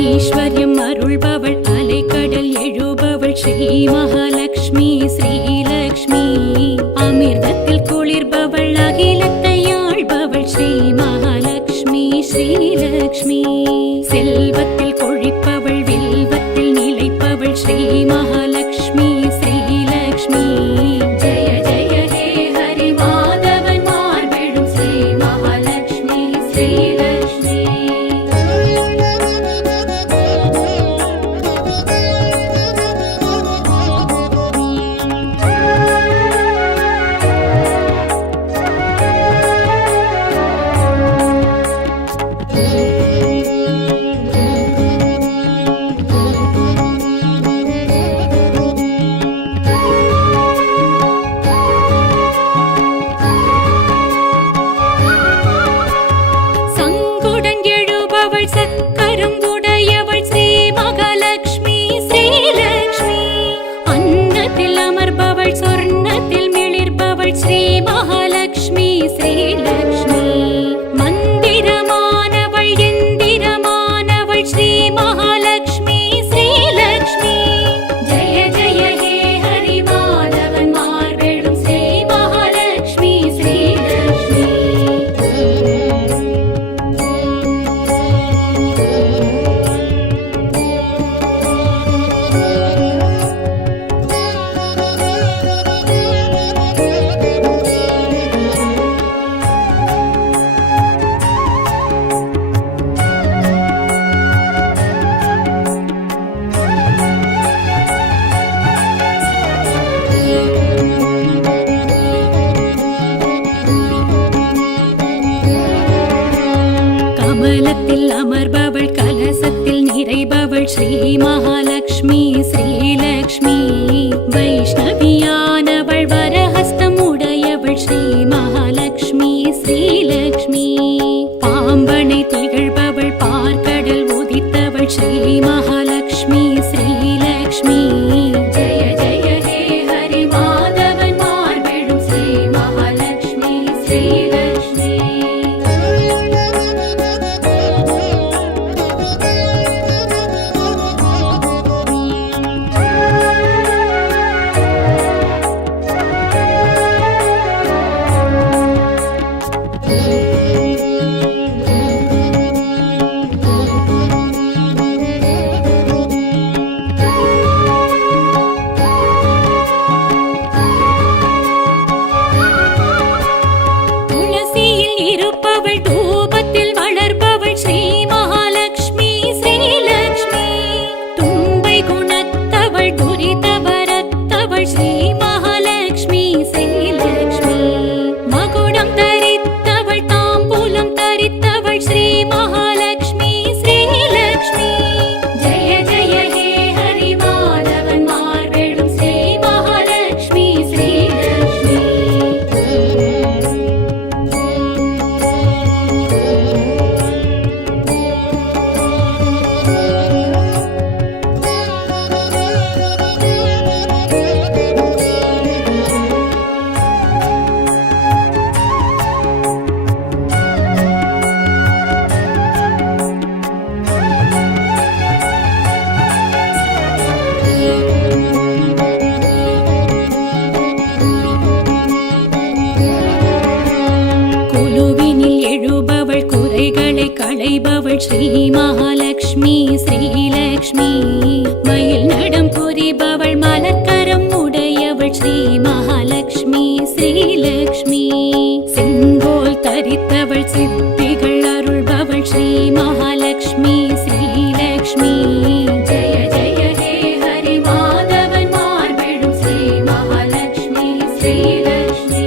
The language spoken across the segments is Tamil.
ஐஸ்வர்யம் அருள்பவள் அலைக்கடல் எழுபவள் ஸ்ரீ மகாலட்சுமி ஸ்ரீலக்ஷ்மி அமிர்தத்தில் குளிர்பவள் அகிலத்தை ஆள்பவள் ஸ்ரீ மகாலட்சுமி ஸ்ரீலக்ஷ்மி செல்வத்தில் கொழிப்பவள் வில்வத்தில் நிலைப்பவள் ஸ்ரீ மகாலட்சுமி ஸ்ரீலக்ஷ்மி ஜெய ஜெய ஹே ஹரி மாதவன் மார்பெழும் ஸ்ரீ மகாலட்சுமி ஸ்ரீலக்ஷ்மி சக்கரங்குடையவள் ஸ்ரீ மகாலட்சுமி ஸ்ரீலக்ஷ்மி அன்னத்தில் அமர்பவள் சொர்ணத்தில் மிளிர்பவள் ஸ்ரீ மகாலட்சுமி ஸ்ரீலக்ஷ்மி மந்திரமானவள் எந்திரமானவள் ஸ்ரீ மகாலட்சுமி ஸ்ரீலக்ஷ்மி ஜெய ஜெய ஹே ஹரி மாதவன் மார்பெழும் ஸ்ரீ மகாலட்சுமி ஸ்ரீலக்ஷ்மி கமலத்தில் அமர்பவள் கலசத்தில் நிறைபவள் ஸ்ரீ மகாலட்சுமி ஸ்ரீலக்ஷ்மி வைஷ்ணவியானவள் வரஹஸ்தம் உடையவள் ஸ்ரீ மகாலட்சுமி ஸ்ரீலக்ஷ்மி பாம்பனை திகழ்பவள் பார்க்கடல் உதித்தவள் ஸ்ரீ மகாலட்சுமி ஸ்ரீலக்ஷ்மி ஜெய ஜெய ஹே ஹரி மாதவன் மார்பெழும் ஸ்ரீ மகாலட்சுமி ஸ்ரீலக்ஷ்மி துளசியில் இருப்பவள் தூபத்தில் வளர்பவள் ஸ்ரீ மகாலட்சுமி ஸ்ரீலக்ஷ்மி தும்பை குணத்தவள் துரிதவரத்தவள் ஸ்ரீ மகாலட்சுமி ஸ்ரீலக்ஷ்மி மகுடம் தரித்தவள் தாம்பூலம் தரித்தவள் ஸ்ரீ மகாலட்சுமி ஸ்ரீலக்ஷ்மி ஜெய ஜெய ஹே ஹரி மாதவன் மார்பெழும் ஸ்ரீ மகாலட்சுமி ஸ்ரீலக்ஷ்மி குழுவினில் எழுபவள் குறைகளை களைபவள் ஸ்ரீ மகாலட்சுமி ஸ்ரீலக்ஷ்மி மயில் நடம் புரிபவள் மலர்கரம் உடையவள் ஸ்ரீ மகாலட்சுமி ஸ்ரீலக்ஷ்மி செங்கோல் தரித்தவள் சித்திகள் அருள்பவள் ஸ்ரீ மகாலட்சுமி ஸ்ரீலக்ஷ்மி ஜெய ஜெய ஹே ஹரி மாதவன் மார்பெழும் ஸ்ரீ மகாலட்சுமி ஸ்ரீலக்ஷ்மி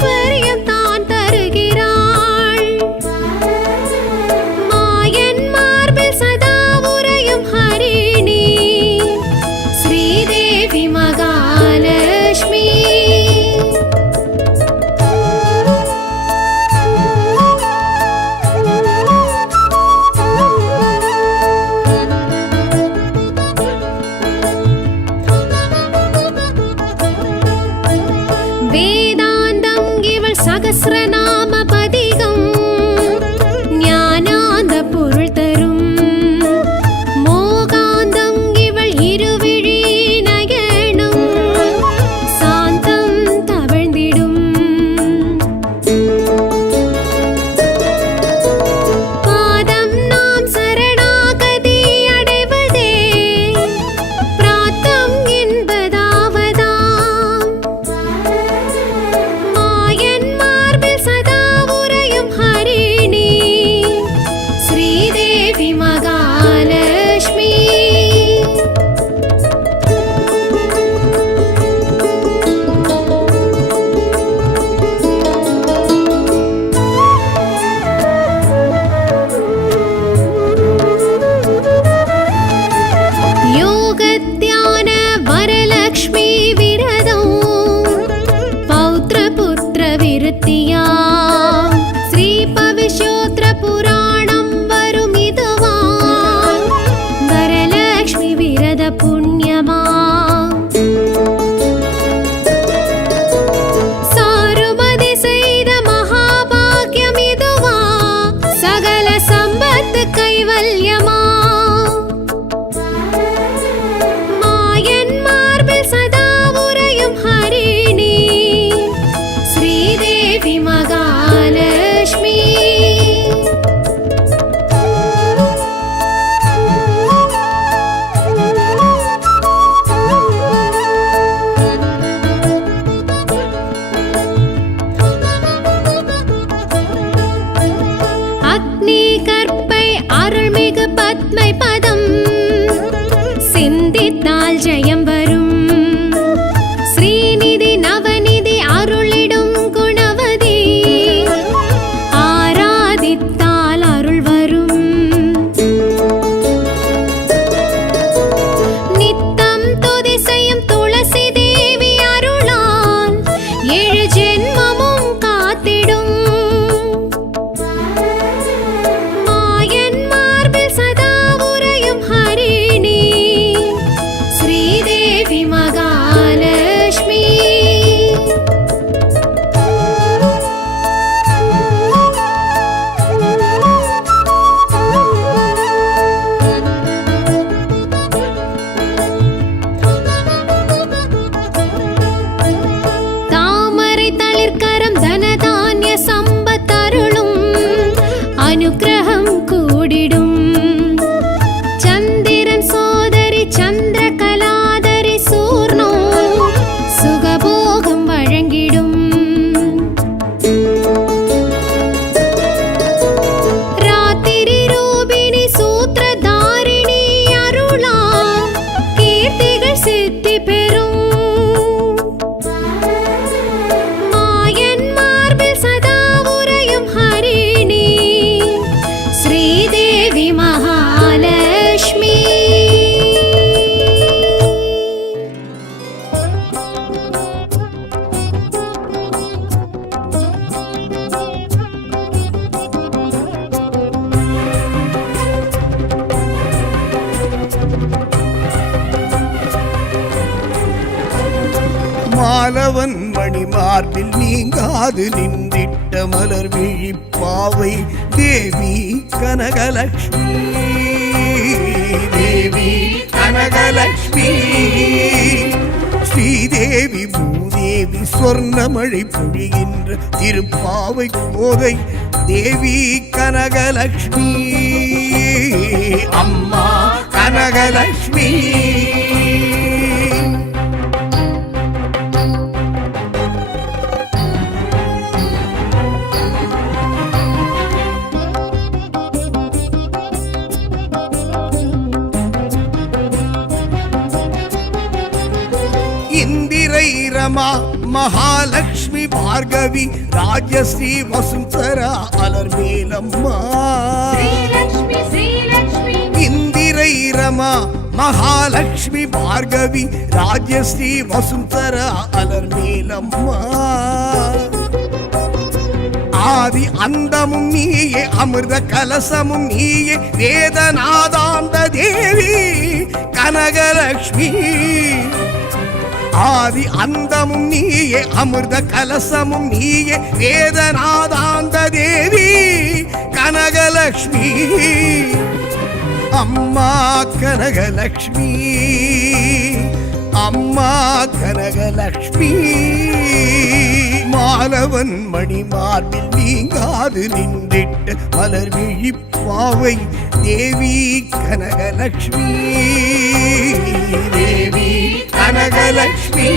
ஐஸ்வர்யம் தான் தருகிறாள். மாயன் மார்பில் சதா உறையும் ஹரிணி ஸ்ரீதேவி மகாலட்சுமி. வேதாந்தம் இவள் சகஸ்ரநாம பதிகம் ஞானாந்த பொருள் தரும். மோகாந்தம் இவள் இருவிழி நயனம் சாந்தம் தவழ்ந்திடும். பாதம் நாம் சரணாகதி அடைவதே பிராத்தம் என்பதாவதாம். மாயன் மார்பில் சதா உறையும் ஹரிணி ஸ்ரீதேவி மகாலட்சுமி. யோகத்யான வரலக்ஷ்மி விரதம் பௌத்ர புத்திர விருத்தியா ஸ்ரீ பவிஷ்யோத்ர புராணம் வரும் இதுவா வரலக்ஷ்மி விரத புண்ணியமா. சாருமதி செய்த மகாபாகியம் இதுவா சகல சம்பத்து கைவல்யமா. மாயன் மார்பில் சதா உறையும் ஹரிணி ஸ்ரீதேவி மகாலட்சுமி. அக்னி கற்பை அருள்மிகு பத்மை பதம் சிந்தித்தால் ஜெயம் வரும். ஸ்ரீநிதி நவநிதி அருளிடும் குணவதி ஆராதித்தால் அருள் வரும். நித்தம் துதி செய்யும் துளசி தேவி அருளால் 7 ஜென்மமும் காத்திடும். மாயன் மார்பில் சதா உறையும் ஹரிணி ஸ்ரீதேவி மகாலட்சுமி. தாமரை தளிர்கரம் தனதானிய சம்பத்தருளும் அனுக்கிரகம் கூடிடும். சந்திரன் சோதரி சந்திரகலாதரி சூர்ணோ சுகபோகம் வழங்கிடும். ராத்திரி ரூபிணி சூத்திரதாரிணி அருளா கீர்த்திகள் சித்தி பெறும். மாயன் மார்பில் சதா உறையும் ஹரிணி ஸ்ரீதேவி மகாலட்சுமி. மாலவன் மணி மார்பில் நீங்காது நின்றிட்ட மலர் விழிப்பாவை தேவி கனகலட்சுமி. தேவி கனகலட்சுமி ஸ்ரீதேவி பூதேவி சொர்ணமழை பொழிகின்ற திருப்பாவை கோதை தேவி கனகலட்சுமி. அம்மா கனகலட்சுமி. இந்திரை ரமா மகாலட்சுமி மகாலட்சுமி பார்கவி ராஜஸ்ரீ வசுந்தரா அலர்மேலம்மா ஸ்ரீலக்ஷ்மி ஸ்ரீலக்ஷ்மி இந்திரை ரமா மகாலட்சுமி பார்கவி ராஜஸ்ரீ வசுந்தரா அலர்மேலம்மா ஆதி அந்தமும் நீயே அமிர்த கலசமும் நீயே வேதநாதாந்த தேவி கனகலட்சுமி ஆதி அந்தமும் நீயே அமிர்த கலசமும் நீயே வேதநாதாந்த தேவி கனகலட்சுமி அம்மா கனகலட்சுமி அம்மா கனகலட்சுமி மாலவன் மணி மார்பில் நீங்காது நின்றிட்ட மலர் விழிப்பாவை தேவி கனகலட்சுமி தேவி கனகலட்சுமி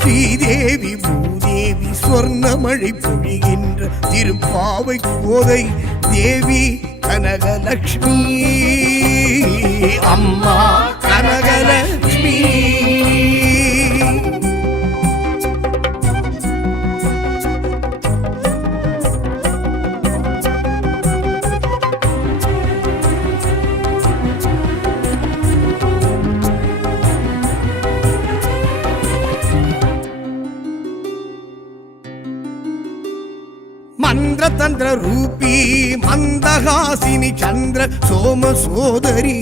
ஸ்ரீதேவி பூதேவி சொர்ணமழை பொழிகின்ற திருப்பாவை கோதை தேவி கனகலட்சுமி அம்மா கனகலட்சுமி मंद्र तंत्र रूपी मंदहासिनी चंद्र सोम सोदरी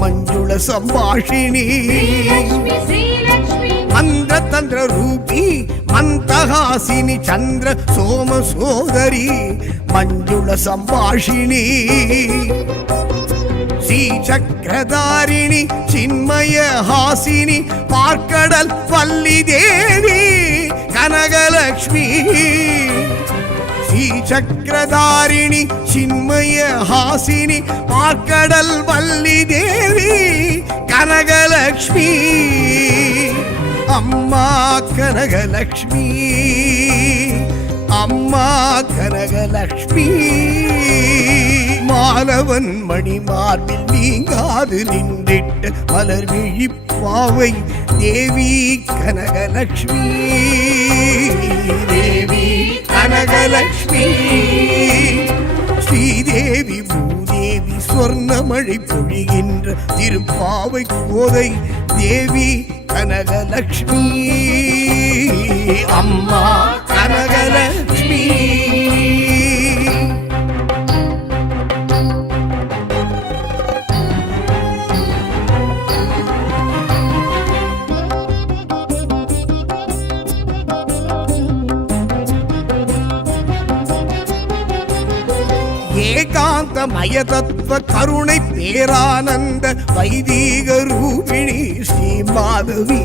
मंजुल संभाषिणी श्रीलक्ष्मी श्रीलक्ष्मी मंद्र तंत्र रूपी मंदहासिनी चंद्र सोम सोदरी मंजुल संभाषिणी श्रीचक्रधारिणी चिन्मय हासिनी पार्कडल वल्ली देवी कनकलक्ष्मी श्रीचक्रधारिणी चिन्मय हासिनी पार्कडल वल्ली देवी कनकलक्ष्मी अम्मा कनकलक्ष्मी अम्मा कनकलक्ष्मी மாலவன் மணி மார்பில் நீங்காது நின்றிட்ட மலர் விழிப்பாவை தேவி கனகலட்சுமி தேவி கனகலட்சுமி ஸ்ரீதேவி பூதேவி சொர்ணமழை பொழிகின்ற திருப்பாவை கோதை தேவி கனகலட்சுமி அம்மா கனகலட்சுமி ஏகாந்த மயதத்துவ கருணை பேரானந்த வைதீக ரூபிணி ஸ்ரீ மாதவி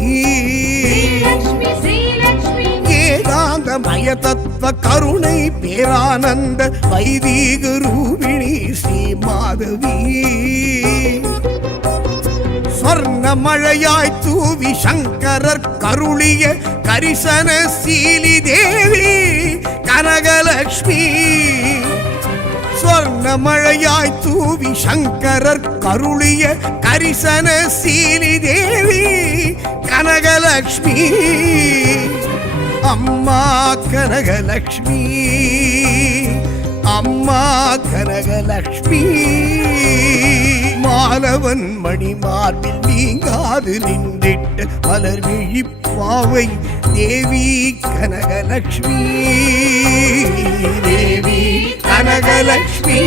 श्रीलक्ष्मी श्रीलक्ष्मी ஏகாந்த மயதத்துவ கருணை பேரானந்த வைதீக ரூபிணி ஸ்ரீ மாதவி ஸ்வர்ண மழையாய் தூவி சங்கரர் கருளிய கரிசன சீலி தேவி கனகலட்சுமி ஸ்வர்ண மழையாய் தூவி சங்கரர் கருளிய கரிசன சீலி தேவி கனகலட்சுமி அம்மா கனகலட்சுமி அம்மா கனகலட்சுமி மாலவன் மணி மார்பில் நீங்காது நின்றிட்ட மலர் விழிப்பாவை தேவி கனகலட்சுமி தேவி கனகலட்சுமி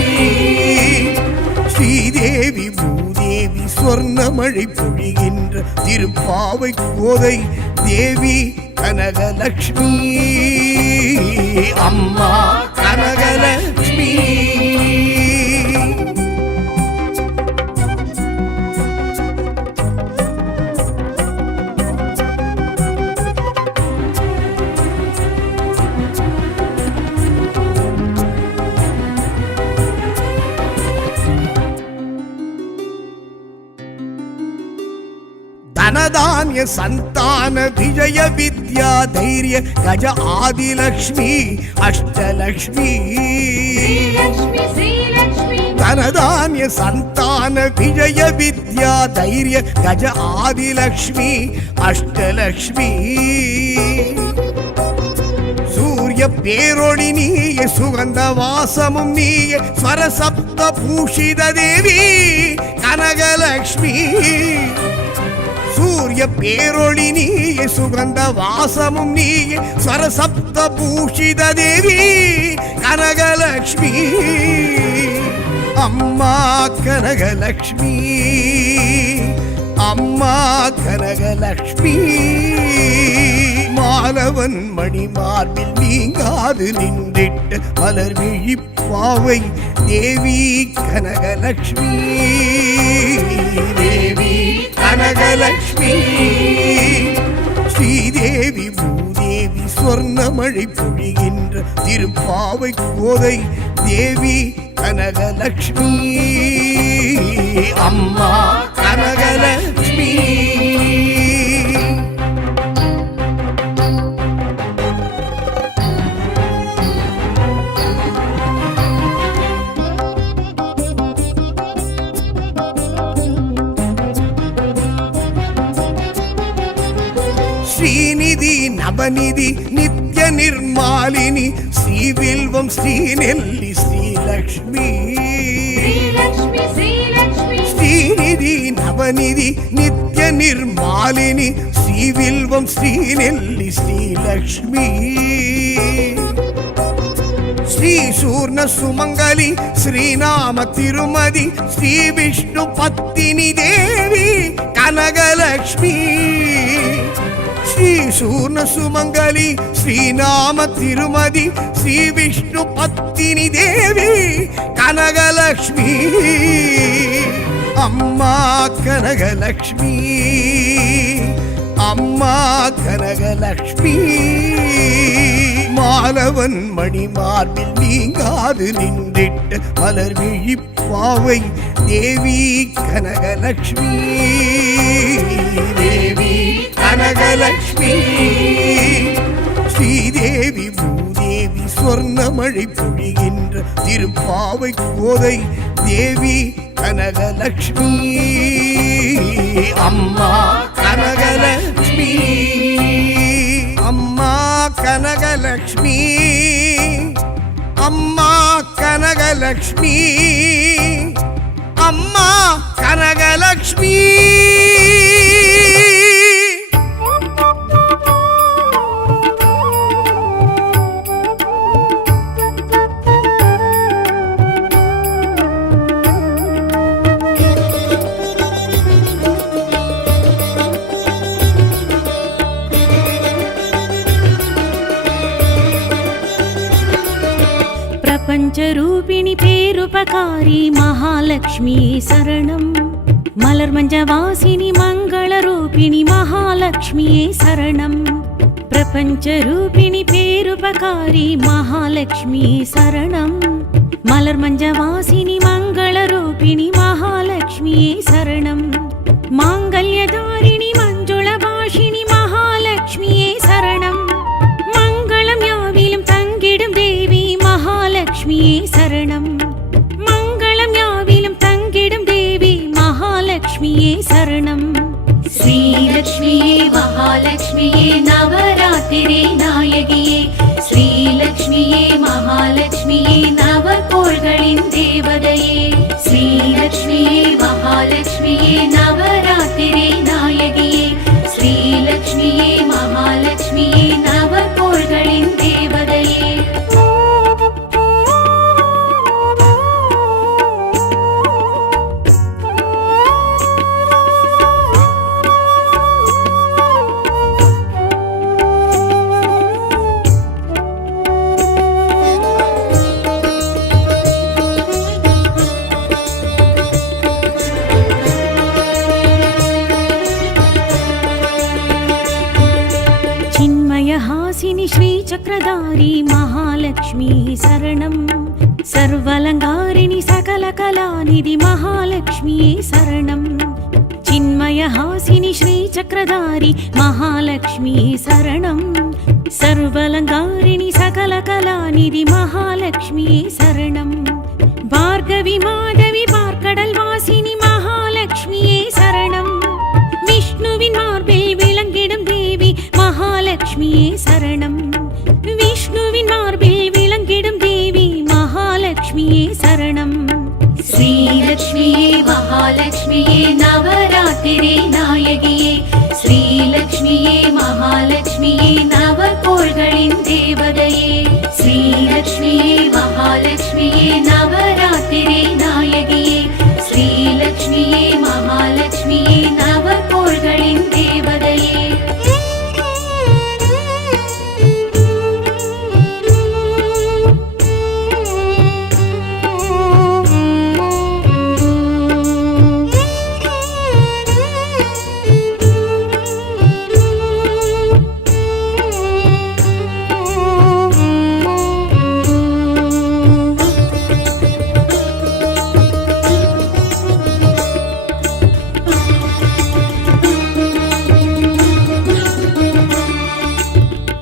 ஸ்ரீதேவி பூதேவி சொர்ணமழை பொழிகின்ற திருப்பாவை கோதை தேவி கனகலட்சுமி அம்மா கனகலட்சுமி धनधान्य संतान विजय विद्या धैर्य गज आदिलक्ष्मी अष्टलक्ष्मी श्रीलक्ष्मी श्रीलक्ष्मी धनधान्य संतान विजय विद्या धैर्य गज आदिलक्ष्मी अष्टलक्ष्मी சூரிய பேரொளி நீயே சுகந்த வாசமும் நீயே ஸ்வரசப்த பூஷித தேவி கனகலக்ஷ்மி சூரிய பேரொளி நீயே சுகந்த வாசமும் நீயே ஸ்வரசப்த பூஷித தேவி கனகலக்ஷ்மி அம்மா கனகலக்ஷ்மி அம்மா கனகலக்ஷ்மி மாலவன் மணி மார்பில் நீங்காது நின்றிட்ட மலர் விழிப்பாவை தேவி கனகலக்ஷ்மி தேவி கனகலக்ஷ்மி ஸ்ரீதேவி பூதேவி சொர்ணமழை பொழிகின்ற திருப்பாவை கோதை தேவி கனகலக்ஷ்மி அம்மா கனகலக்ஷ்மி ஸ்ரீநிதி நவநிதி நித்ய நிர்மாலினி ஸ்ரீவில்வம் ஸ்ரீநெல்லி ஸ்ரீலக்ஷ்மி Sri Lakshmi, ஸ்ரீநிதி நவநிதி நித்ய நிர்மாலினி ஸ்ரீவில்வம் ஸ்ரீநெல்லி ஸ்ரீலக்ஷ்மி ஸ்ரீ சூர்ண சுமங்கலி ஸ்ரீநாம திருமதி ஸ்ரீ விஷ்ணு பத்தினி தேவி கனகலக்ஷ்மி ஸ்ரீ சூர்ண சுமங்கலி ஸ்ரீநாம திருமதி ஸ்ரீ விஷ்ணு பத்தினி தேவி கனகலக்ஷ்மி அம்மா கனகலக்ஷ்மி அம்மா கனகலக்ஷ்மி மாலவன் மணி மார்பில் நீங்காது நின்றிட்ட மலர் விழிப்பாவை தேவி கனகலக்ஷ்மி தேவி கனகலக்ஷ்மி ஸ்ரீதேவி பூதேவி சொர்ணமழை பொழிகின்ற திருப்பாவை கோதை தேவி கனகலக்ஷ்மி அம்மா கனகலக்ஷ்மி அம்மா கனகலக்ஷ்மி அம்மா கனகலக்ஷ்மி அம்மா கனகலக்ஷ்மி பிரபஞ்சரூபிணி பேருபகாரி மகாலட்சுமி சரணம் மலர் மஞ்சவாசினி மங்களரூபிணி மகாலட்சுமி சரணம் பிரபஞ்சரூபிணி பேருபகாரி மகாலட்சுமி சரணம் மலர் மஞ்சவாசினி மங்களரூபிணி மகாலட்சுமி சரணம் மாங்கல்யதாரிணி மஞ்சுளபாஷினி மகாலட்சுமி சரணம் மங்களம் யாவிலும் தங்கிடும் தேவி மகாலட்சுமியே சரணம் மங்களம் யாவிலும் தங்கிடும் தேவி மகாலட்சுமியே சரணம் ஸ்ரீலக்ஷ்மியே மகாலட்சுமியே நவராத்திரி நாயகியே ஸ்ரீலக்ஷ்மியே மகாலட்சுமியே நவகோள்களின் தேவதையே ஸ்ரீலக்ஷ்மியே மகாலட்சுமியே நவராத்திரி நாயகியே ஸ்ரீலக்ஷ்மியே மகாலட்சுமியே நவகோள்களின் தேவதையே चिन्मयहासिनि श्रीचक्रधारी महालक्ष्मी शरणं सर्वलङ्कारिणि सकलकलानिधि महालक्ष्मी शरणं चिन्मयहासिनि श्रीचक्रधारी महालक्ष्मी शरणं सर्वलङ्कारिणि सकलकलानिधि महालक्ष्मी शरणं भार्गवी माधवी பார்க்கடல் வாசினி மகாலட்சுமியே சரணம் விஷ்ணுவின் மார்பில் விளங்கிடும் தேவி மகாலட்சுமியே சரணம் விஷ்ணுவின் श्रीलक्ष्मीये महालक्ष्मीये नवरात्रिरे नायगिये श्रीलक्ष्मीये महालक्ष्मीये नवकोள்களின் தேவதையே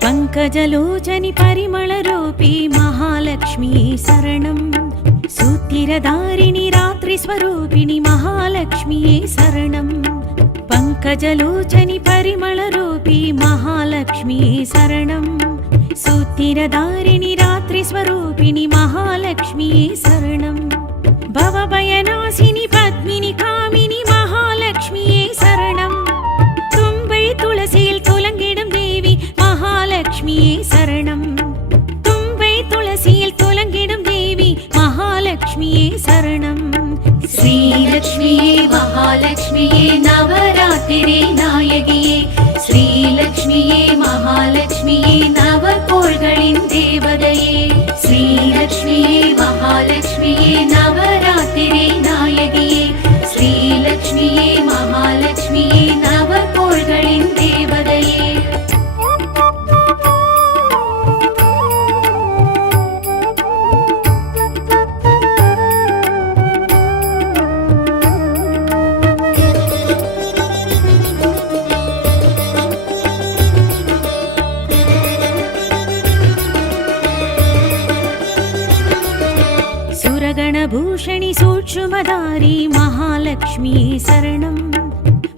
पंकजलोचनि परिमलरूपी महालक्ष्मी शरणं सूतिरधारिणि रात्रिस्वरूपिणि महालक्ष्मी शरणं पंकजलोचनि परिमलरूपी महालक्ष्मी शरणं सूतिरधारिणि रात्रिस्वरूपिणि महालक्ष्मी शरणं भवभयनाशिनि पद्मिनि कामिनि महालक्ष्मी शरणं तुम्बै तुलसिயில் துலங்கிடும் தேவி महालक्ष्मीये शरणं तुम्बै तुलसिயில் துலங்கிடும் தேவி महालक्ष्मीये शरणं श्रीलक्ष्मीये महालक्ष्मीये नवरात्रिरे नायगिये श्रीलक्ष्मीये महालक्ष्मीये नवकोள்களின் தேவதையே श्रीलक्ष्मीये महालक्ष्मीये नवरात्रिरे नायगिये श्रीलक्ष्मीये महालक्ष्मीये नवकोள்களின் தேவதையே सुरगणभूषणि सूक्ष्मधारी महालक्ष्मी शरणं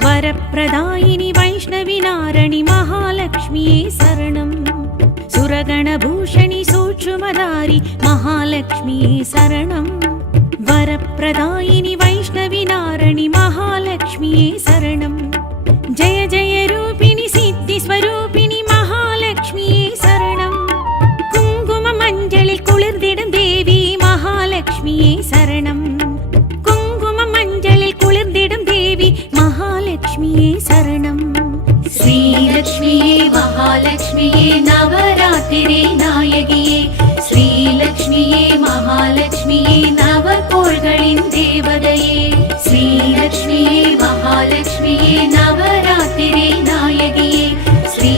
वरप्रदायिनि वैष्णविनारणि महालक्ष्मी शरणं सुरगणभूषणि सूक्ष्मधारी महालक्ष्मी शरणं वरप्रदायिनि वैष्णविनारणि महालक्ष्मी शरणं जय जय रूपिणि सिद्धिस्वरूपिणि महालक्ष्मी शरणं कुङ्कुममञ्जलिல் குளிர்ந்திடும் தேவி महालक्ष्मीये शरणं कुङ्कुममञ्जलिல் குளிர்ந்திடும் தேவி महालक्ष्मीये शरणं श्रीलक्ष्मीये महालक्ष्मीये नवरात्रिरे नायगिये श्रीलक्ष्मीये महालक्ष्मीये नवकोள்களின் தேவதையே श्रीलक्ष्मीये महालक्ष्मीये नवरात्रिरे नायगिये श्री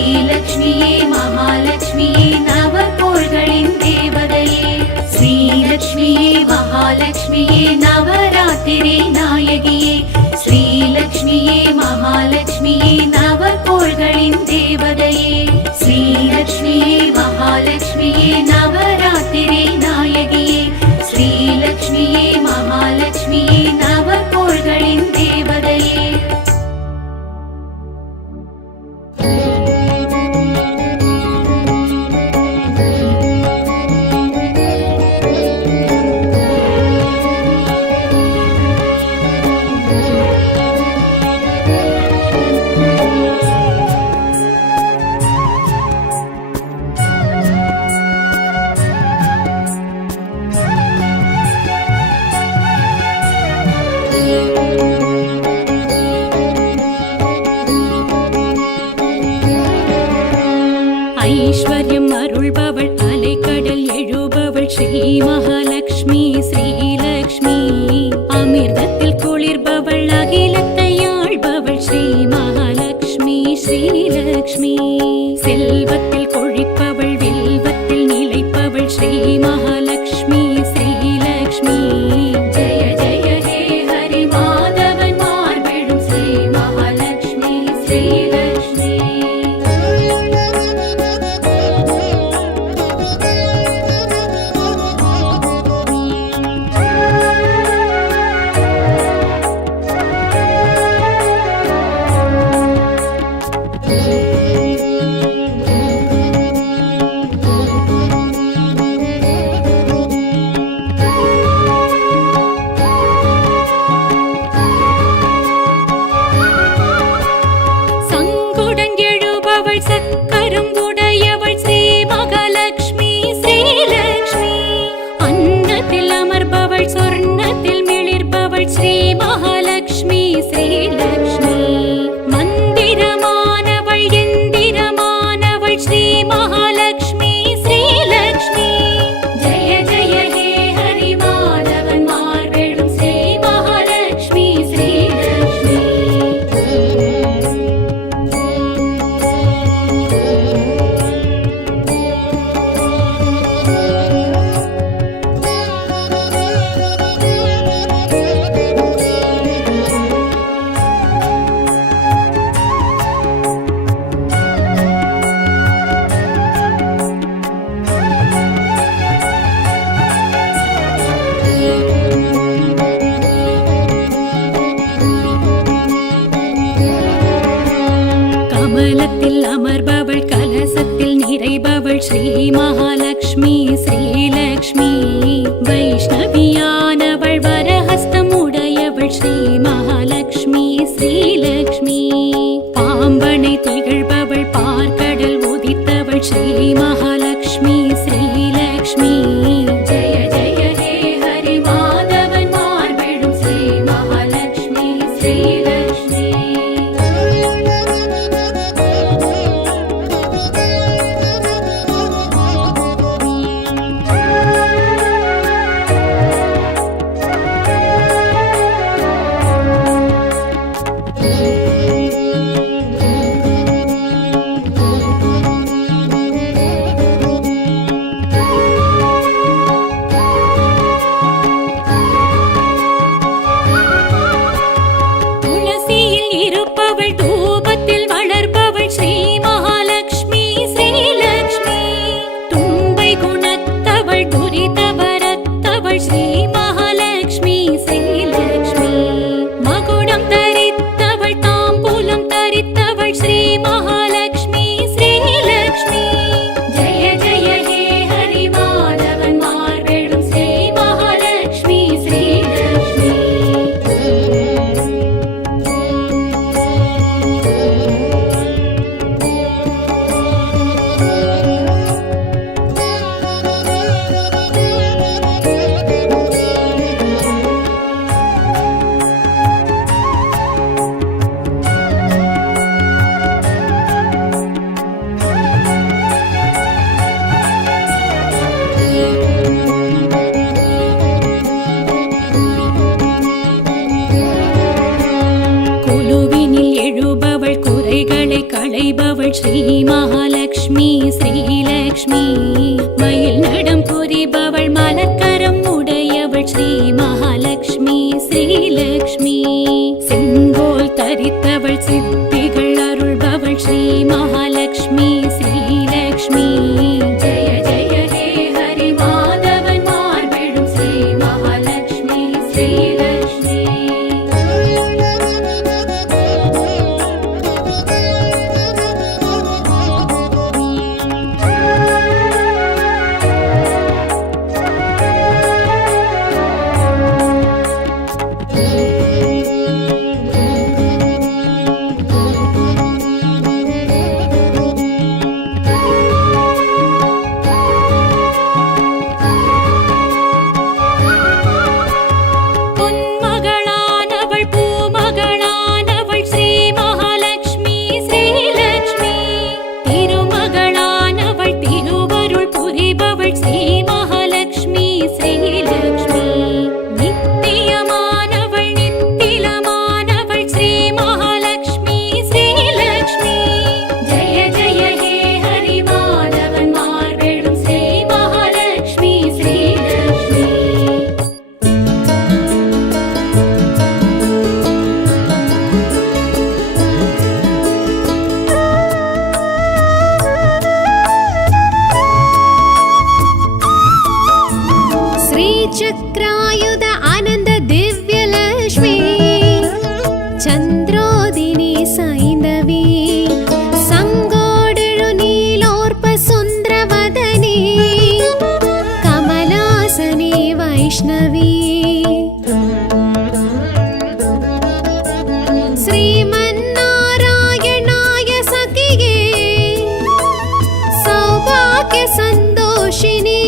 மகாலட்சுமி ஸ்ரீலக்ஷ்மி வைஷ்ணவியானவள் வரஹஸ்தம் உடையவள் ஸ்ரீ மகாலட்சுமி ஸ்ரீலக்ஷ்மி பாம்பனை திகழ்பவள் பார்க்கடல் உதித்தவள் ஸ்ரீ மகாலட்சுமி ஸ்ரீலக்ஷ்மி ஜெய ஜெய ஹே ஹரி மாதவன் மார்பெழும் ஸ்ரீ மகாலட்சுமி ஸ்ரீலக்ஷ்மி துளசியில் இருப்பவள் தூபத்தில் வளர்ப்பவள் ஸ்ரீ மகாலட்சுமி ஸ்ரீலக்ஷ்மி தும்பை குணத்தவள் துரிதபரத்தவள் ஸ்ரீ மகாலட்சுமி ஸ்ரீலக்ஷ்மி மகுடம் தரித்தவள் தாம்பூலம் தரித்தவள் ஸ்ரீ மகாலட்சுமி ஸ்ரீலக்ஷ்மி ஜெய ஜெய ஹே ஹரி மாதவன் மார்பெழும் ஸ்ரீ மகாலட்சுமி ஸ்ரீலக்ஷ்மி குழுவினில் எழுபவள் குறைகளை களைபவள் ஸ்ரீ மகாலட்சுமி ஸ்ரீலக்ஷ்மி மயில் நடம் புரிபவள் மலர்க்கரம் உடையவள் ஸ்ரீ மகாலட்சுமி ஸ்ரீலக்ஷ்மி செங்கோல் தரித்தவள் சித்திகள் அருள்பவள் ஸ்ரீ மகாலட்சுமி ஸ்ரீலக்ஷ்மி ஜெய ஜெய ஹே ஹரி மாதவன் மார்பெழும் ஸ்ரீ மகாலட்சுமி ஸ்ரீலக்ஷ்மி பொன்மகளானவள் பூமகளானவள் ஸ்ரீ மகாலட்சுமி ஸ்ரீலக்ஷ்மி திருமகளானவள் திருவருள் புரிபவள் ஸ்ரீ மகாலட்சுமி ஸ்ரீலக்ஷ்மி நித்தியமானவள் நித்திலமானவள் ஸ்ரீ மகாலட்சுமி ஸ்ரீலக்ஷ்மி ஜெய ஜெய ஹே ஹரி மாதவன் மார்பெழும் ஸ்ரீ மகாலட்சுமி ஸ்ரீலக்ஷ்மி श्रीचक्रायुध आनन्द दिव्यलक्ष्मी चन्द्रोदिनी सैन्दवी सङ्गोडळु नीलोर्प सुन्दरवदनी कमलासनी वैष्णवी श्रीमन्नारायणाय सखिये सौभाग्य सन्दोषिनी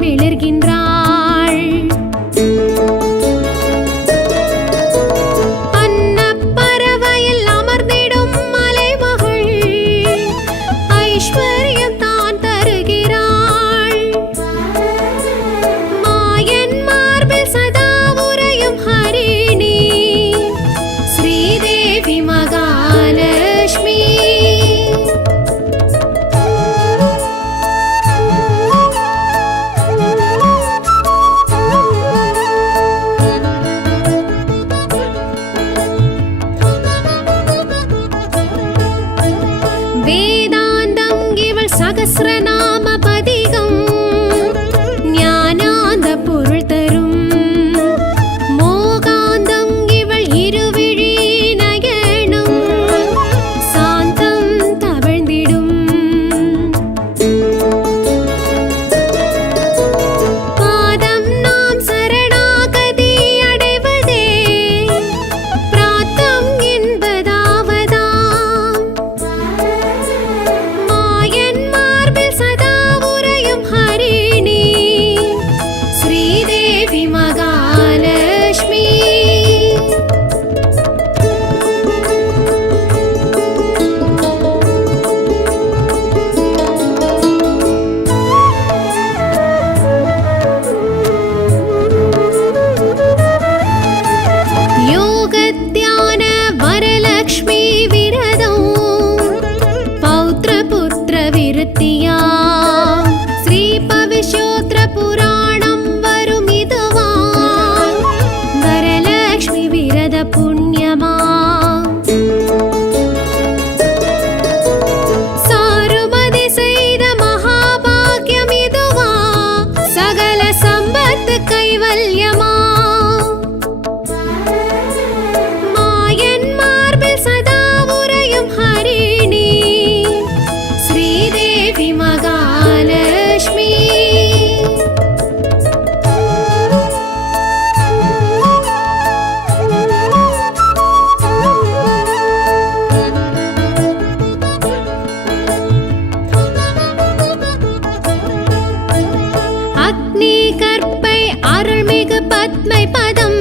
மிளர்கின்றாள். அன்னப்பறவையில் அமர்ந்திடும் மலைமகள் ஐஸ்வர்யம் தான் தருகிறாள். மாயன் மார்பில் சதா உறையும் ஹரிணி ஸ்ரீதேவி மகாலட்சுமி. வேதாந்தம் இவள் சகஸ்ரநாம பதிகம் ஞானாந்த பொருள் தரும். மோகாந்தம் இவள் இருவிழி நயனம் சாந்தம் தவழ்ந்திடும். பாதம் நாம் சரணாகதி அடைவதே பிராத்தம் என்பதாவதாம். மாயன் மார்பில் சதா உறையும் ஹரிணி ஸ்ரீதேவி மகாலட்சுமி. யோக தியான வரலக்ஷ்மி விரதம் பௌத்ர புத்திர விருத்தியா ஸ்ரீ பவிஷ்யோத்ர புராணம் வரும் இதுவா வரலக்ஷ்மி விரத புண்ணியமா. சாருமதி செய்த மகாபாக்கியம் இதுவா சகல சம்பத்து கைவல்யமா. மாயன் மார்பில் சதா உறையும் ஹரிணி ஸ்ரீதேவி மகாலட்சுமி. அக்னி கற்பை அருள்மிகு பத்மை பதம்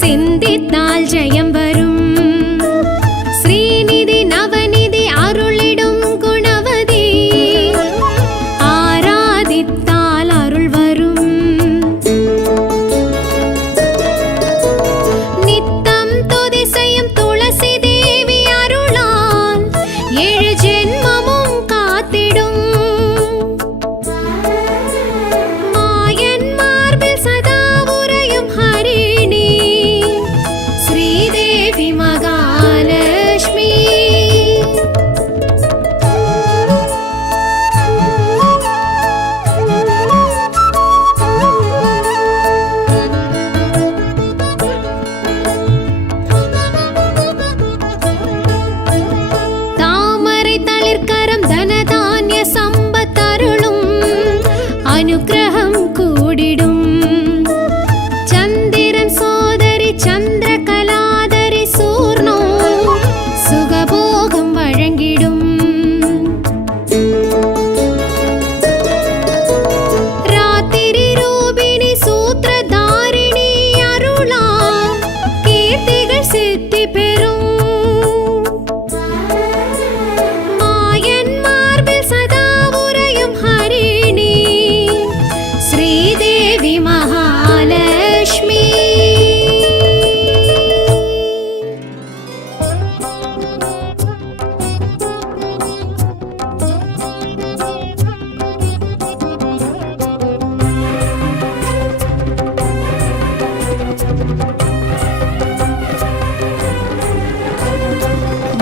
சிந்தித்தால் ஜெயம் வரும். ஸ்ரீநிதி நவநிதி அருளிடும் குணவதி ஆராதித்தால் அருள் வரும். நித்தம் துதி செய்யும் துளசி தேவி அருளால் 7 ஜென்மமும் காத்திடும். மாயன் மார்பில் சதா உறையும் ஹரிணி ஸ்ரீதேவி மகாலட்சுமி. தாமரை தளிர்கரம் தனதானிய சம்பத்தருளும் அனுக்கிரகம் கூடிடும். சந்திரன் சோதரி சந்திர கலாதரி சூர்ணோ சுகபோகம் வழங்கிடும். ராத்திரி ரூபிணி சூத்திரதாரிணி அருளா கீர்த்திகள் சித்தி பெறும். மாயன் மார்பில் சதா உறையும் ஹரிணி ஸ்ரீதேவி மகாலட்சுமி.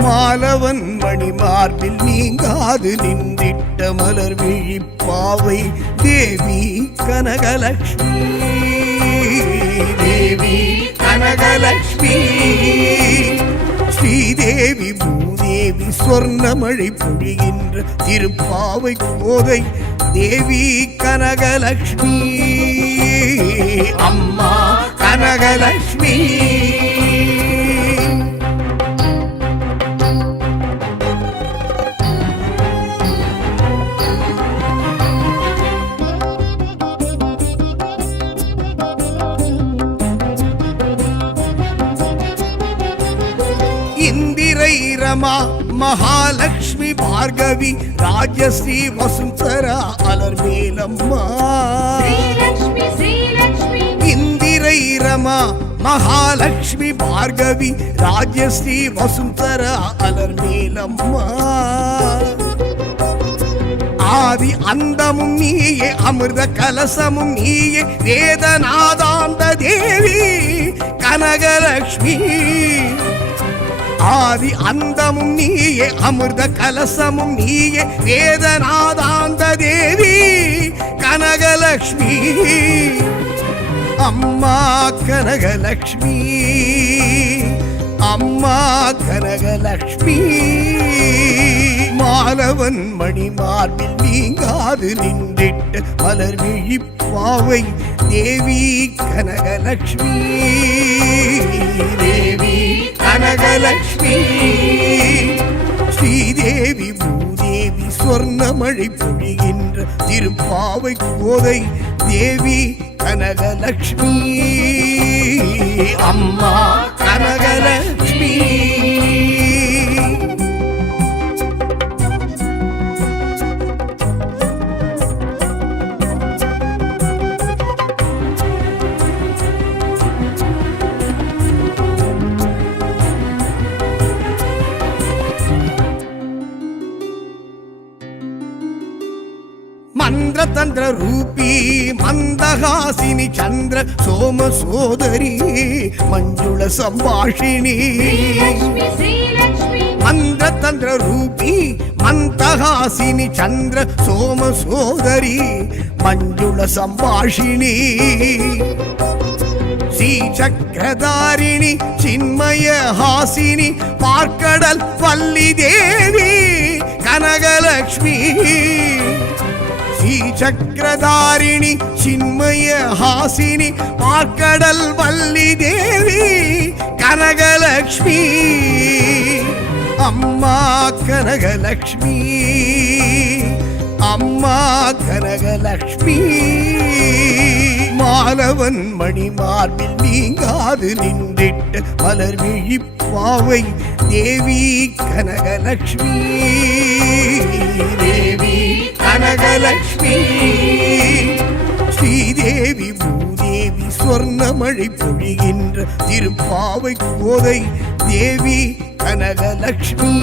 மாலவன் மணி மார்பில் நீங்காது நின்றிட்ட மலர் விழிப்பாவை தேவி கனகலக்ஷ்மி. தேவி கனகலக்ஷ்மி ஸ்ரீதேவி பூதேவி சொர்ணமழை பொழிகின்ற திருப்பாவை கோதை தேவி கனகலக்ஷ்மி. அம்மா கனகலக்ஷ்மி. ரமா மகாலட்சுமி பார்கவி ராஜஸ்ரீ வசுந்தரா அலர்மேலம்மா ஸ்ரீலக்ஷ்மி ஸ்ரீலக்ஷ்மி இந்திரை ரமா மகாலட்சுமி பார்கவி ராஜஸ்ரீ வசுந்தரா அலர்மேலம்மா ஆதி அந்தமும் நீயே அமிர்த கலசமும் நீயே வேதநாதாந்த தேவி கனகலட்சுமி ஆதி அந்தமும் நீயே அமிர்த கலசமும் நீயே வேதநாதாந்த தேவி கனகலட்சுமி அம்மா கனகலட்சுமி அம்மா கனகலட்சுமி மாலவன் மணிமார்பில் நீங்காது நின்றிட்ட மலர் விழிப்பாவை தேவி கனகலட்சுமி தேவி கனகலட்சுமி ஸ்ரீதேவி பூதேவி சொர்ணமழை பொழிகின்ற திருப்பாவை கோதை தேவி கனகலட்சுமி அம்மா கனகலட்சுமி ಮಂತ್ರ ತಂತ್ರ ರೂಪಿ ಮಂದಹಾಸಿನಿ ಚಂದ್ರ ಸೋಮ ಸೋದರಿ ಮಂಜುಳ ಸಂಭಾಷಿಣಿ ஸ்ரீலக்ஷ்மி ஸ்ரீலக்ஷ்மி ಮಂತ್ರ ತಂತ್ರ ರೂಪಿ ಮಂದಹಾಸಿನಿ ಚಂದ್ರ ಸೋಮ ಸೋದರಿ ಮಂಜುಳ ಸಂಭಾಷಿಣಿ ಶ್ರೀಚಕ್ರಧಾರಿಣಿ ಚಿನ್ಮಯ ಹಾಸಿನಿ ಪಾರ್ಕಡಲ್ ಪಲ್ಲಿ ದೇವಿ ಕನಗಲಕ್ಷ್ಮಿ ಶ್ರೀಚಕ್ರಧಾರಿಣಿ ಚಿನ್ಮಯ ಹಾಸಿನಿ ಪಾರ್ಕಡಲ್ ವಲ್ಲಿ ದೇವಿ ಕನಗಲಕ್ಷ್ಮಿ ಅಮ್ಮ ಕನಗಲಕ್ಷ್ಮಿ ಅಮ್ಮ கனகலட்சுமி மாலவன் மணிமார்பில் நீங்காது நின்றிட்ட மலர் விழிப்பாவை தேவி கனகலட்சுமி தேவி கனகலட்சுமி ஸ்ரீதேவி பூதேவி சொர்ணமழை பொழிகின்ற திருப்பாவை கோதை தேவி கனகலட்சுமி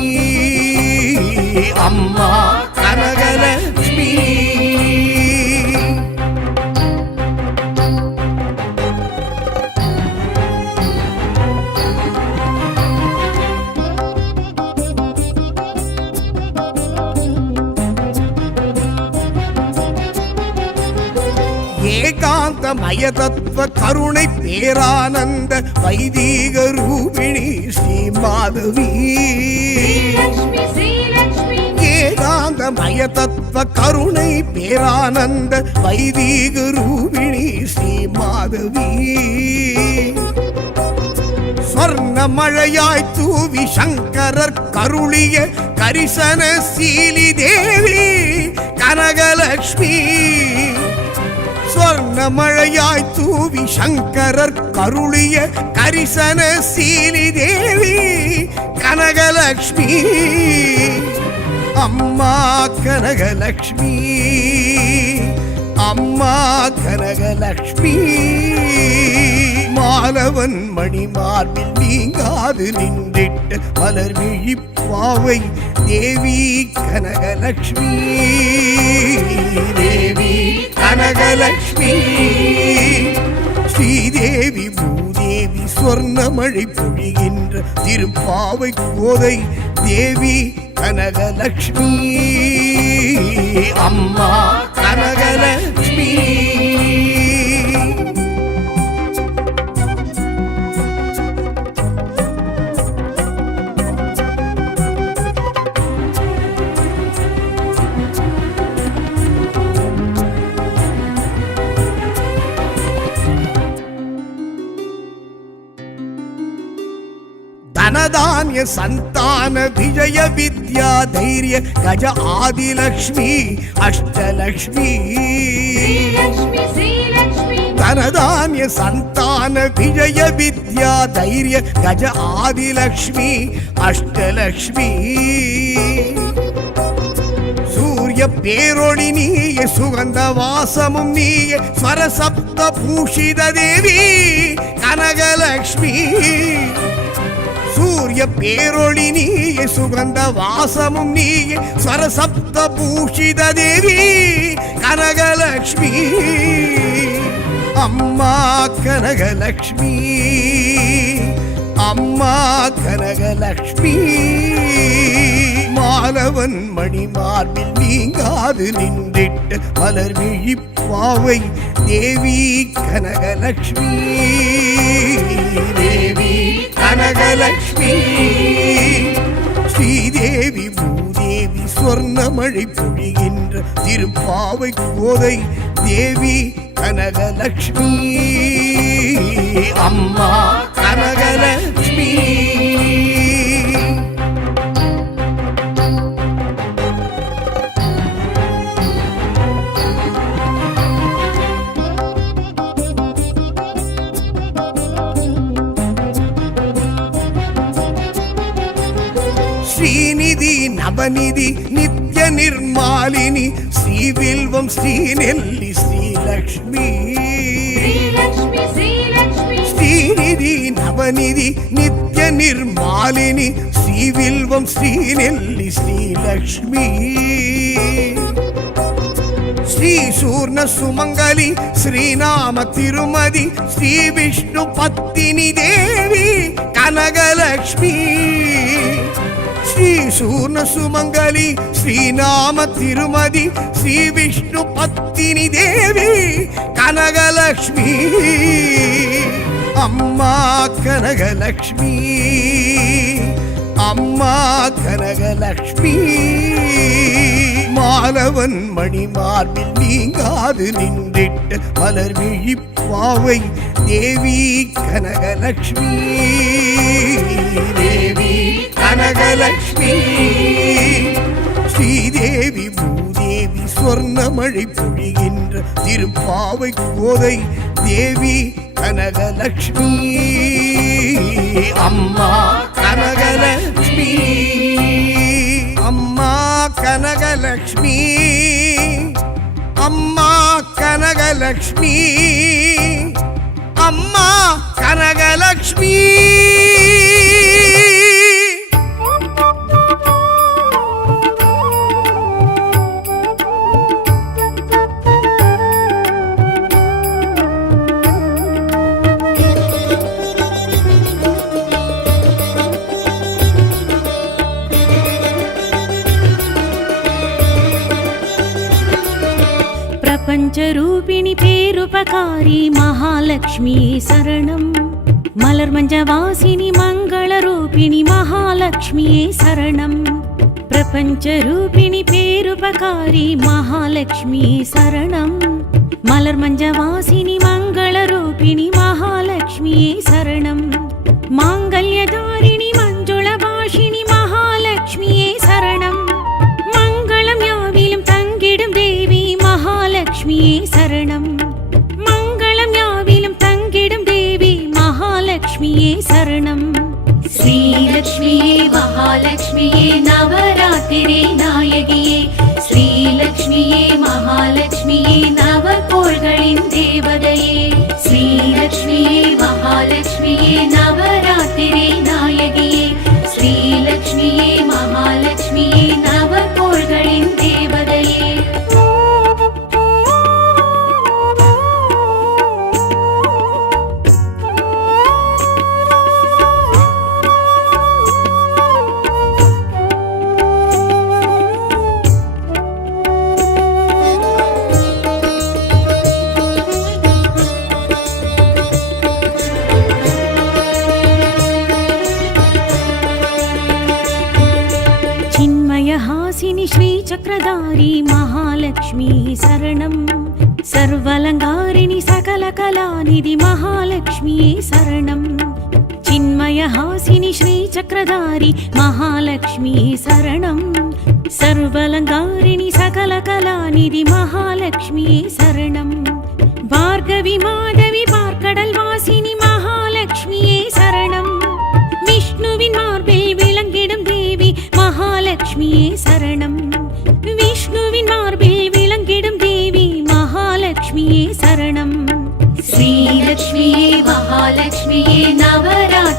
அம்மா கனகலட்சுமி ஏகாந்தமய தத்துவ கருணை பேரானந்த வைதீக ரூபிணி ஸ்ரீ மாதவி ஸ்ரீலக்ஷ்மி ஸ்ரீலக்ஷ்மி ஏகாந்தமய தத்துவ கருணை பேரானந்த வைதீக ரூபிணி ஸ்ரீ மாதவி ஸ்வர்ண மழையாய் தூவி சங்கரர் கருளிய கரிசன சீலி தேவி கனகலட்சுமி ஸ்வர்ண மழையாய் தூவி சங்கரர் கருளிய கரிசன சீலி தேவி கனகலட்சுமி அம்மா கனகலட்சுமி அம்மா கனகலட்சுமி மாலவன் மணிமார்பில் நீங்காது நின்றிட்ட மலர் விழிப்பாவை தேவி கனகலட்சுமி தேவி கனகலட்சுமி ஸ்ரீதேவி பூதேவி சொர்ணமழை பொழிகின்ற திருப்பாவை கோதை தேவி கனகலட்சுமி அம்மா கனகலட்சுமி ಧನಧಾನ್ಯ ಸಂತಾನ ವಿಜಯ ವಿದ್ಯಾ ಧೈರ್ಯ ಗಜ ಆದಿಲಕ್ಷ್ಮಿ ಅಷ್ಟಲಕ್ಷ್ಮಿ ஸ்ரீலக்ஷ்மி ஸ்ரீலக்ஷ்மி ధనధాన్య సంతాన విజయ విద్యా ధైర్య గజ ఆదిలక్ష్మి అష్టలక్ష్మి சூரிய பேரொளி நீயே சுகந்த வாசமும் நீயே ஸ்வரசப்த பூஷித தேவி கனகலக்ஷ்மி சூரிய பேரொளி நீயே சுகந்த வாசமும் நீயே ஸ்வரசப்த பூஷித தேவி கனகலக்ஷ்மி அம்மா கனகலக்ஷ்மி அம்மா கனகலக்ஷ்மி மாலவன் மணிமார்பில் நீங்காது நின்றிட்ட மலர் விழிப்பாவை தேவி கனகலக்ஷ்மி தேவி கனகலக்ஷ்மி ஸ்ரீதேவி பூதேவி சொர்ணமழை பொழிகின்ற திருப்பாவை கோதை தேவி கனகலக்ஷ்மி அம்மா கனகலக்ஷ்மி ஸ்ரீநிதி நவநிதி நித்ய நிர்மாலினி ஸ்ரீவில்வம் ஸ்ரீநெல்லி ஸ்ரீலக்ஷ்மி ஸ்ரீநிதி நவநிதி நித்ய நிர்மாலினி ஸ்ரீவில்வம் ஸ்ரீநெல்லி ஸ்ரீலக்ஷ்மி ஸ்ரீ சூர்ண சுமங்கலி ஸ்ரீநாம திருமதி ஸ்ரீ விஷ்ணு பத்தினி தேவி கனகலக்ஷ்மி ஸ்ரீ சூர்ண சுமங்கலி ஸ்ரீநாம திருமதி ஸ்ரீ விஷ்ணு பத்தினி தேவி கனகலக்ஷ்மி அம்மா கனகலக்ஷ்மி அம்மா கனகலக்ஷ்மி மாலவன் மணிமார்பில் நீங்காது நின்றிட்ட மலர் விழிப்பாவை தேவி கனகலக்ஷ்மி தேவி கனகலக்ஷ்மி ஸ்ரீதேவி பூதேவி சொர்ணமழை பொழிகின்ற திருப்பாவை கோதை தேவி கனகலக்ஷ்மி அம்மா கனகலக்ஷ்மி அம்மா கனகலக்ஷ்மி அம்மா கனகலக்ஷ்மி அம்மா கனகலக்ஷ்மி பிரபஞ்சரூபிணி பேருபகாரி மகாலட்சுமி சரணம் மலர் மஞ்சவாசினி மங்களரூபிணி மகாலட்சுமி சரணம் பிரபஞ்சரூபிணி பேருபகாரி மகாலட்சுமி சரணம் மலர் மஞ்சவாசினி மங்களரூபிணி மகாலட்சுமி சரணம் மாங்கல்யதாரிணி மஞ்சுள பாஷினி மகாலட்சுமி சரணம் மங்களம் யாவிலும் தங்கிடும் தேவி மகாலட்சுமியே சரணம் மங்களம் யாவிலும் தங்கிடும் தேவி மகாலட்சுமியே சரணம் ஸ்ரீலக்ஷ்மியே மகாலட்சுமியே நவராத்திரி நாயகியே ஸ்ரீலக்ஷ்மியே மகாலட்சுமியே நவகோள்களின் தேவதையே ஸ்ரீலக்ஷ்மியே மகாலட்சுமியே நவராத்திரி நாயகியே ஸ்ரீலக்ஷ்மியே மகாலட்சுமியே நவகோள்களின் தேவதையே चिन्मयहासिनि श्रीचक्रधारी महालक्ष्मी शरणं सर्वलङ्कारिणि सकलकलानिधि महालक्ष्मी शरणं चिन्मयहासिनि श्रीचक्रधारी महालक्ष्मी शरणं सर्वलङ्कारिणि सकलकलानिधि महालक्ष्मी शरणं भार्गवी माधवी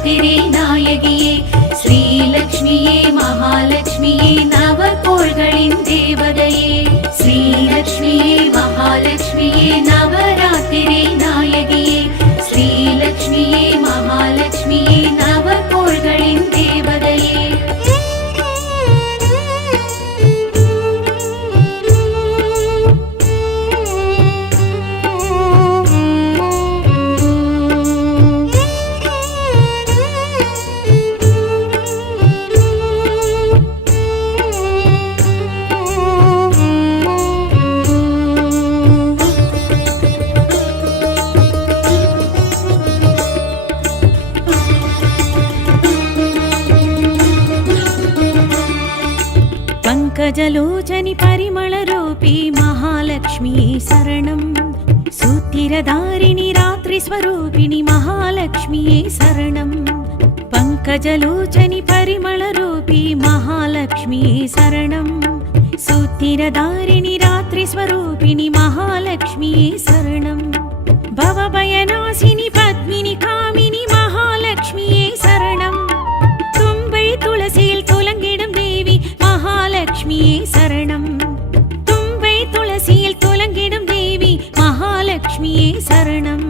நவராத்திரி நாயகியே ஸ்ரீலக்ஷ்மியே மகாலட்சுமியே நவகோள்களின் தேவதையே ஸ்ரீலக்ஷ்மியே மகாலட்சுமியே நவராத்திரி நாயகியே ஸ்ரீலக்ஷ்மியே மகாலட்சுமியே நவகோள்களின் தேவதையே పంకజలోచని పరిమళరూపీ మహాలక్ష్మియే శరణం సూత్తిరధారిణి రాత్రి స్వరూపిణి మహాలక్ష్మియే శరణం పంకజలోచని పరిమళరూపీ మహాలక్ష్మియే శరణం సూత్తిరధారిణి రాత్రి స్వరూపిణి మహాలక్ష్మియే శరణం భవభయనాశిని పద్మిని కామిని మహాలక్ష్మియే శరణం தும்பை துளசியில் துலங்கிடும் தேவி மகாலட்சுமியே சரணம் தும்பை துளசியில் துலங்கிடும் தேவி மகாலட்சுமியே சரணம்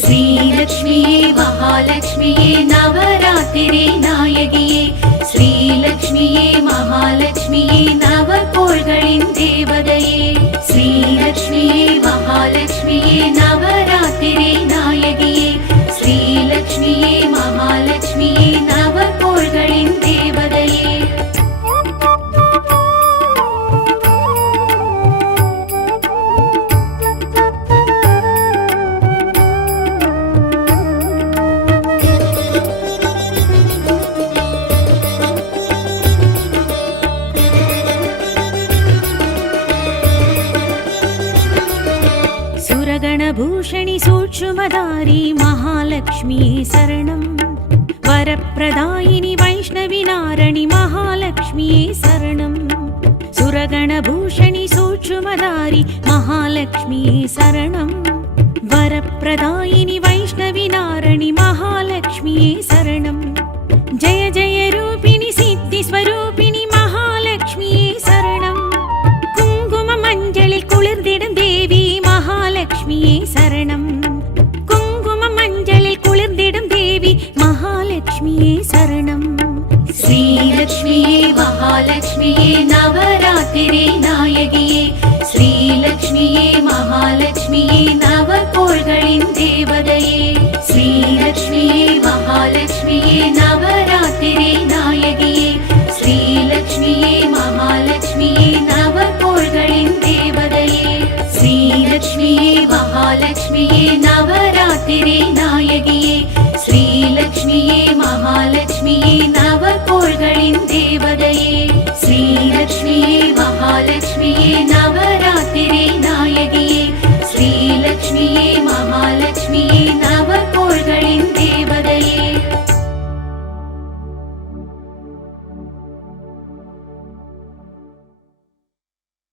ஸ்ரீலக்ஷ்மியே மகாலட்சுமியே நவராத்திரி நாயகியே ஸ்ரீலக்ஷ்மியே மகாலட்சுமியே நவகோள்களின் தேவதையே ஸ்ரீலக்ஷ்மியே மகாலட்சுமியே நவராத்திரி நாயகியே ஸ்ரீலக்ஷ்மியே மகாலட்சுமியே நவகோள்களின் தேவதையே சுரகணபூஷணி சூட்சுமதாரி மகாலட்சுமியே சரணம் வரப்பிரதாயினி வைஷ்ணவி நாரணி மகாலட்சுமியே சரணம் சுரகணபூஷணி சூட்சுமதாரி மகாலட்சுமியே சரணம் வரப்பிரதாயினி வைஷ்ணவி நாரணி மகாலட்சுமியே சரணம் ஜெய ஜெய ரூபிணி சித்தி ஸ்வரூபிணி மகாலட்சுமியே சரணம் குங்கும மஞ்சளில் குளிர்ந்திடும் தேவி மகாலட்சுமியே சரணம் குங்கும மஞ்சளில் குளிர்ந்திடும் தேவி மகாலட்சுமியே சரணம் ஸ்ரீலக்ஷ்மியே மகாலட்சுமியே நவராத்திரி நாயகியே ஸ்ரீலக்ஷ்மியே மகாலட்சுமியே நவகோள்களின் தேவதையே ஸ்ரீலக்ஷ்மியே மகாலட்சுமியே நவராத்திரி நாயகியே ஸ்ரீலக்ஷ்மியே மகாலட்சுமியே நவகோள்களின் தேவதையே ஸ்ரீலக்ஷ்மியே மகாலட்சுமியே நவராத்திரி